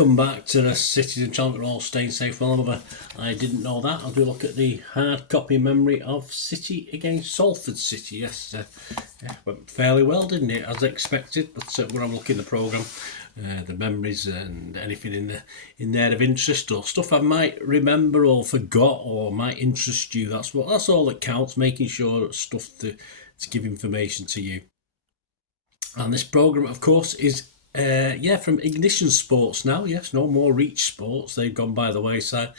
welcome back to the Cities and Challenger all staying safe. Well, I didn't know that. I'll do a look at the hard copy memory of City against Salford City. Yes, went fairly well, didn't it, as expected? But when I'm looking at the programme, the memories and anything in there of interest or stuff I might remember or forgot or might interest you, that's all that counts, making sure stuff to give information to you. And this programme, of course, is from Ignition Sports now. Yes, no more Reach Sports. They've gone by the wayside.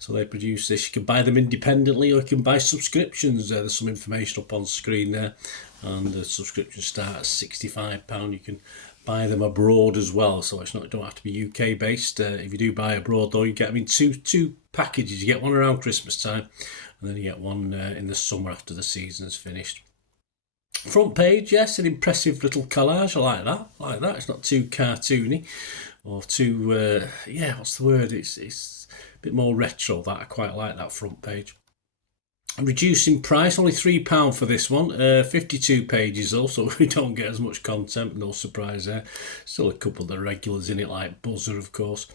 So they produce this. You can buy them independently or you can buy subscriptions. There's some information up on screen there. And the subscriptions start at £65. You can buy them abroad as well. So it don't have to be UK based. If you do buy abroad though, you get them in two packages. You get one around Christmas time and then you get one in the summer after the season's finished. Front page, yes, an impressive little collage. I like that. It's not too cartoony or too, what's the word? It's a bit more retro. That I quite like that front page. Reducing price, only £3 for this one. 52 pages though, so we don't get as much content. No surprise there. Still a couple of the regulars in it, like Buzzer, of course.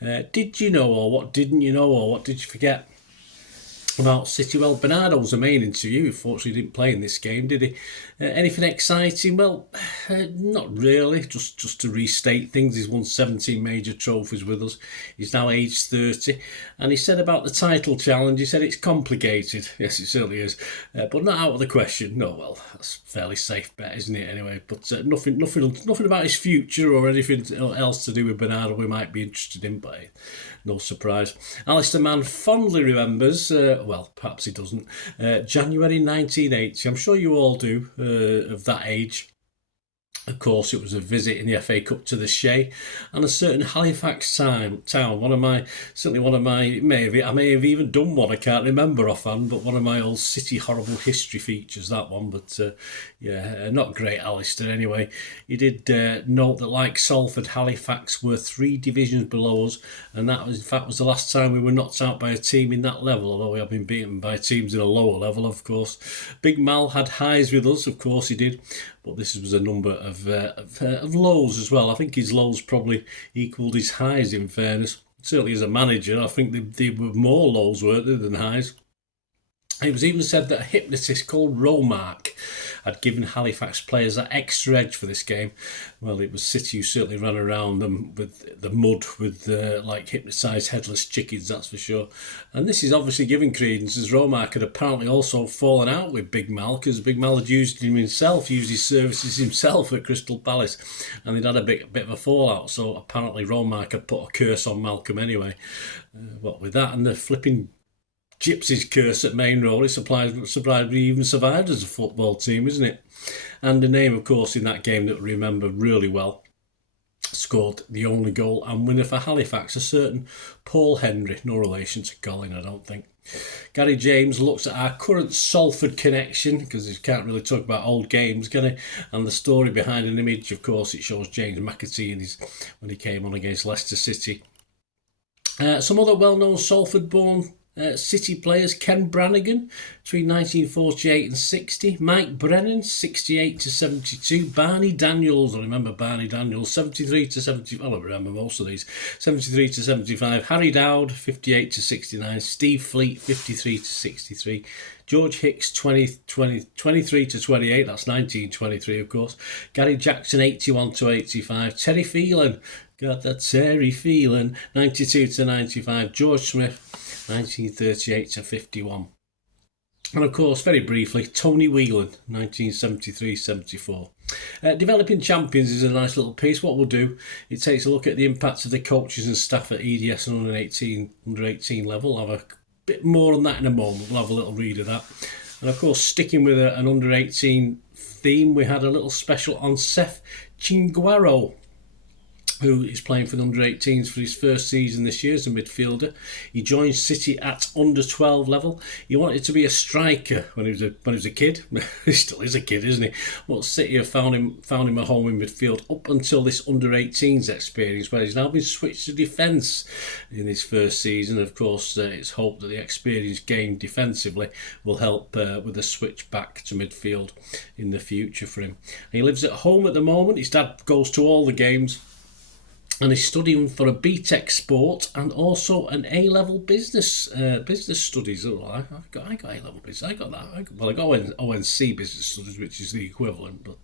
Did you know, or what didn't you know, or what did you forget about City? Well, Bernardo was the main interview. Unfortunately, he didn't play in this game, did he? Anything exciting? Well, not really. Just to restate things, he's won 17 major trophies with us. He's now aged 30. And he said about the title challenge, he said it's complicated. Yes, it certainly is. But not out of the question. No, well, that's a fairly safe bet, isn't it, anyway? But nothing about his future or anything else to do with Bernardo we might be interested in, but no surprise. Alistair Mann fondly remembers, well, perhaps he doesn't, January 1980. I'm sure you all do, of that age. Of course, it was a visit in the FA Cup to the Shay and a certain Halifax town. I may have even done one, I can't remember offhand, but one of my old City horrible history features, that one. But not great, Alistair. Anyway, he did note that like Salford, Halifax were 3 divisions below us, and that was, in fact, was the last time we were knocked out by a team in that level, although we have been beaten by teams in a lower level, of course. Big Mal had highs with us, of course he did, but this was a number of lows as well. I think his lows probably equalled his highs, in fairness. Certainly as a manager, I think they were more lows, weren't they, than highs. It was even said that a hypnotist called Marc had given Halifax players that extra edge for this game. Well, it was City who certainly ran around them with the mud, with like hypnotised headless chickens, that's for sure. And this is obviously giving credence, as Marc had apparently also fallen out with Big Mal, because Big Mal had used his services himself at Crystal Palace, and they'd had a bit of a fallout. So apparently Marc had put a curse on Malcolm anyway. What with that and the flipping Gypsy's curse at Main Road, it's surprised we even survived as a football team, isn't it? And the name, of course, in that game that we remember really well, scored the only goal and winner for Halifax, a certain Paul Henry, no relation to Colin, I don't think. Gary James looks at our current Salford connection, because he can't really talk about old games, can he? And the story behind an image, of course, it shows James McAtee when he came on against Leicester City. Some other well-known Salford-born City players: Ken Brannigan between 1948 and 60, Mike Brennan 68 to 72, Barney Daniels, I remember Barney Daniels 73 to 70, I don't remember most of these, 73 to 75, Harry Dowd 58 to 69, Steve Fleet 53 to 63, George Hicks 23 to 28, that's 1923 of course, Gary Jackson 81 to 85, Terry Phelan, got that Terry Phelan 92 to 95, George Smith 1938 to 51. And of course, very briefly, Tony Whelan, 1973-74. Developing Champions is a nice little piece. What we'll do, it takes a look at the impacts of the coaches and staff at EDS and under 18 level. I'll have a bit more on that in a moment. We'll have a little read of that. And of course, sticking with an under 18 theme, we had a little special on Seth Chinguaro, who is playing for the under-18s for his first season this year as a midfielder. He joined City at under-12 level. He wanted to be a striker when he was a kid. He still is a kid, isn't he? Well, City have found him a home in midfield up until this under-18s experience, where he's now been switched to defence in his first season. Of course, it's hoped that the experience gained defensively will help with a switch back to midfield in the future for him. He lives at home at the moment. His dad goes to all the games. and he's studying for a BTech sport and also an A-level business studies. Oh, I got A-level business. I got that. I got ONC business studies, which is the equivalent. But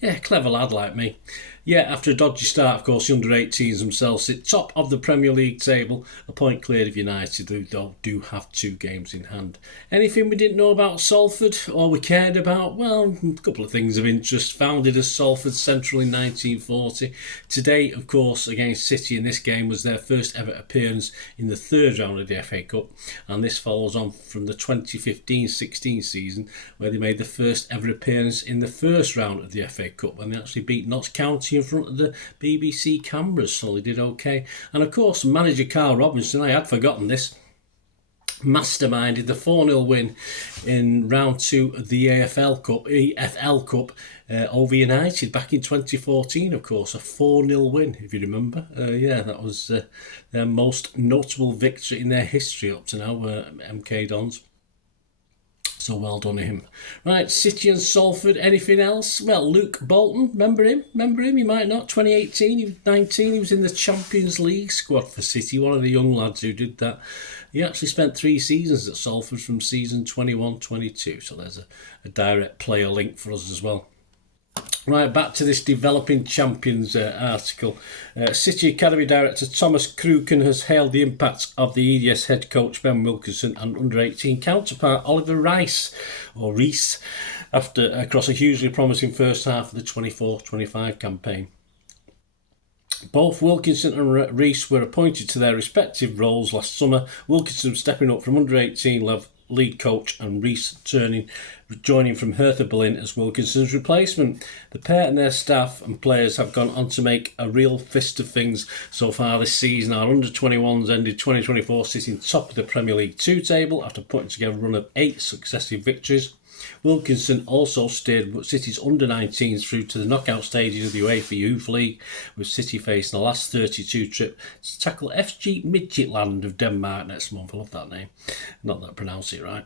yeah, clever lad like me. Yeah, after a dodgy start, of course, the under-18s themselves sit top of the Premier League table, a point clear of United, who do have 2 games in hand. Anything we didn't know about Salford, or we cared about? Well, a couple of things of interest. Founded as Salford Central in 1940. Today, of course, against City in this game was their first ever appearance in the 3rd round of the FA Cup, and this follows on from the 2015-16 season, where they made the first ever appearance in the 1st round of the FA Cup, when they actually beat Notts County in front of the BBC cameras, so they did okay. And of course, manager Carl Robinson, I had forgotten this, masterminded the 4-0 win in round 2 of the EFL Cup over United back in 2014, of course. A 4-0 win, if you remember. Yeah, that was their most notable victory in their history up to now, MK Dons. So well done to him. Right, City and Salford, anything else? Well, Luke Bolton, remember him? You might not. 2018, he was 19, he was in the Champions League squad for City, one of the young lads who did that. He actually spent 3 seasons at Salford from season 21-22, so there's a direct player link for us as well. Right, back to this developing champions article. City Academy Director Thomas Cruiken has hailed the impact of the EDS head coach Ben Wilkinson and under-18 counterpart Oliver Reese across a hugely promising first half of the 24-25 campaign. Both Wilkinson and Reese were appointed to their respective roles last summer, Wilkinson stepping up from under-18 lead coach and Reese joining from Hertha Berlin as Wilkinson's replacement. The pair and their staff and players have gone on to make a real fist of things so far this season. Our under-21s ended 2024 sitting top of the Premier League 2 table after putting together a run of 8 successive victories. Wilkinson also steered City's under-19s through to the knockout stages of the UEFA Youth League, with City facing the last 32 trip to tackle FG Midtjylland of Denmark next month. I love that name. Not that I pronounce it right.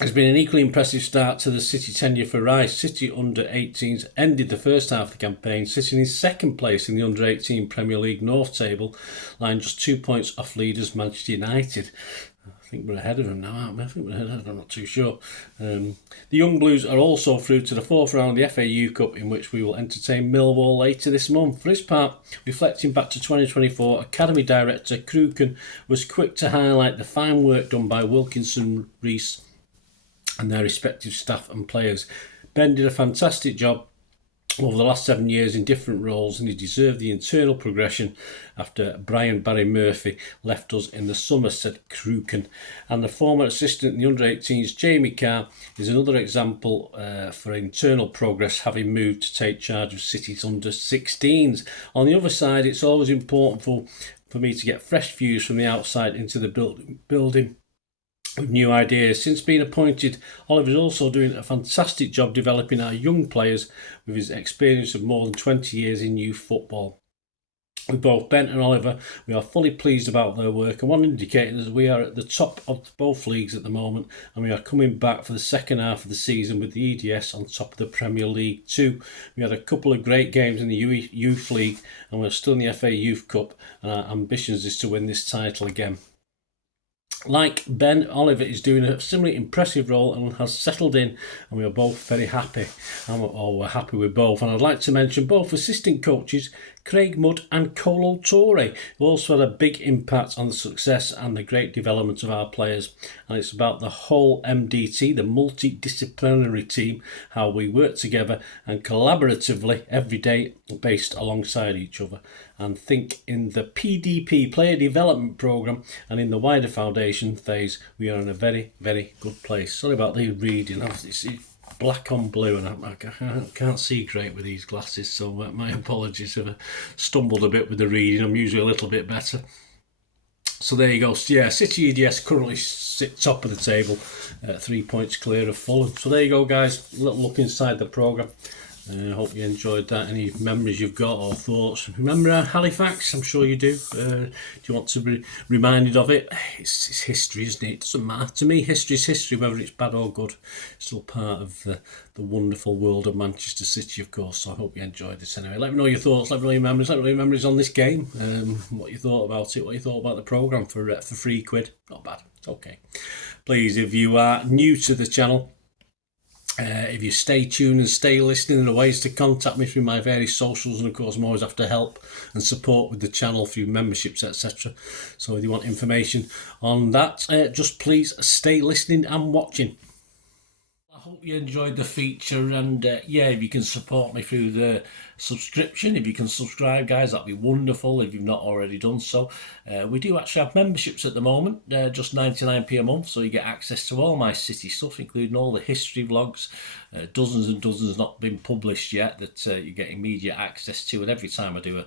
It's been an equally impressive start to the City tenure for Rice. City under-18s ended the first half of the campaign sitting in 2nd place in the under-18 Premier League North table, lying just 2 points off leaders Manchester United. I think we're ahead of them now, aren't we? I think we're ahead. I'm not too sure. The Young Blues are also through to the 4th round of the FA Youth Cup, in which we will entertain Millwall later this month. For his part, reflecting back to 2024, Academy Director Cruiken was quick to highlight the fine work done by Wilkinson, Reese and their respective staff and players. Ben did a fantastic job over the last 7 years in different roles, and he deserved the internal progression after Barry Murphy left us in the summer, said Cruiken. And the former assistant in the under-18s, Jamie Carr, is another example for internal progress, having moved to take charge of City's under-16s. On the other side, it's always important for me to get fresh views from the outside into the building with new ideas. Since being appointed, Oliver's also doing a fantastic job developing our young players with his experience of more than 20 years in youth football. With both Ben and Oliver, we are fully pleased about their work, and one indicator is we are at the top of both leagues at the moment, and we are coming back for the second half of the season with the EDS on top of the Premier League 2. We had a couple of great games in the Youth League, and we're still in the FA Youth Cup, and our ambitions is to win this title again. Like Ben, Oliver is doing a similarly impressive role and has settled in, and we are both very happy. We're happy with both. And I'd like to mention both assistant coaches, Craig Mudd and Colo Torre, who also had a big impact on the success and the great development of our players. And it's about the whole MDT, the multidisciplinary team, how we work together and collaboratively every day based alongside each other. And think in the PDP, Player Development Programme, and in the wider foundation phase, we are in a very, very good place. Sorry about the reading. It's black on blue, and I can't see great with these glasses, so my apologies if I stumbled a bit with the reading. I'm usually a little bit better. So there you go. Yeah, City EDS currently sit top of the table, 3 points clear of Fulham. So there you go, guys. A little look inside the programme. Hope you enjoyed that. Any memories you've got or thoughts? Remember Halifax? I'm sure you do. Do you want to be reminded of it? It's history, isn't it? It doesn't matter. To me, history's history, whether it's bad or good. It's still part of the wonderful world of Manchester City, of course. So I hope you enjoyed this anyway. Let me know your thoughts, let me know your memories, let me know your memories on this game. What you thought about it, what you thought about the programme for £3. Not bad. Okay. Please, if you are new to the channel, if you stay tuned and stay listening, there are ways to contact me through my various socials, and of course I'm always after help and support with the channel through memberships, etc. So if you want information on that, just please stay listening and watching. I hope you enjoyed the feature, and yeah, if you can support me through the subscription, if you can subscribe, guys, that'd be wonderful if you've not already done so. We do actually have memberships at the moment, just 99p a month, so you get access to all my City stuff, including all the history vlogs, dozens and dozens not been published yet that you get immediate access to, and every time I do a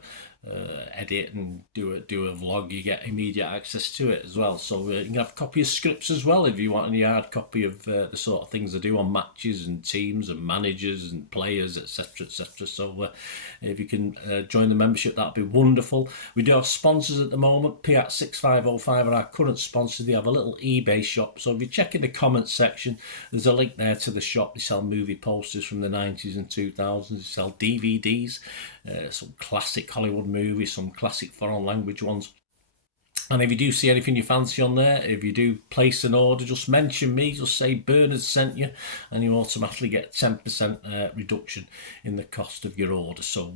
edit and do a vlog, you get immediate access to it as well. So you can have a copy of scripts as well if you want any hard copy of the sort of things I do on matches and teams and managers and players, etc, etc. So if you can join the membership, that'd be wonderful. We do have sponsors at the moment. Piat6505 are our current sponsor. They have a little eBay shop, so if you check in the comments section, there's a link there to the shop. They sell movie posters from the 90s and 2000s. They sell DVDs, some classic Hollywood movies, some classic foreign language ones. And if you do see anything you fancy on there, if you do place an order, just mention me, just say Bernard sent you, and you automatically get 10% reduction in the cost of your order. So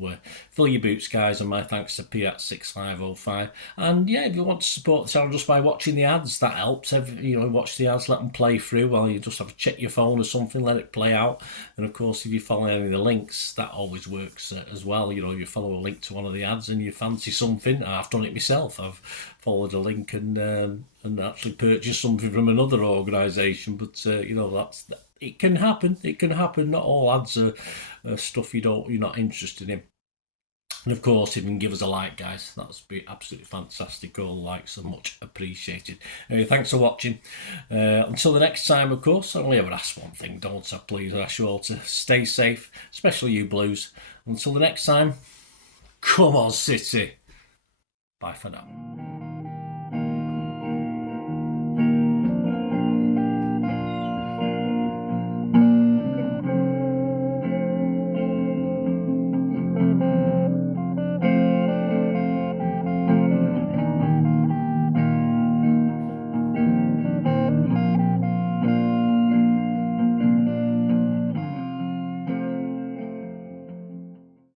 fill your boots, guys, and my thanks to Piat6505. And yeah, if you want to support the channel just by watching the ads, that helps. Watch the ads, let them play through while you just have to check your phone or something, let it play out. And of course, if you follow any of the links, that always works as well. You follow a link to one of the ads and you fancy something. I've done it myself. I've followed a link and actually purchase something from another organisation, but it can happen. It can happen. Not all ads are stuff you're not interested in. And of course, if you can give us a like, guys, that would be absolutely fantastic. All the likes are much appreciated. Anyway, thanks for watching. Until the next time, of course, I only ever ask one thing, don't I? Please, I ask you all to stay safe, especially you Blues. Until the next time, come on, City. Bye for now.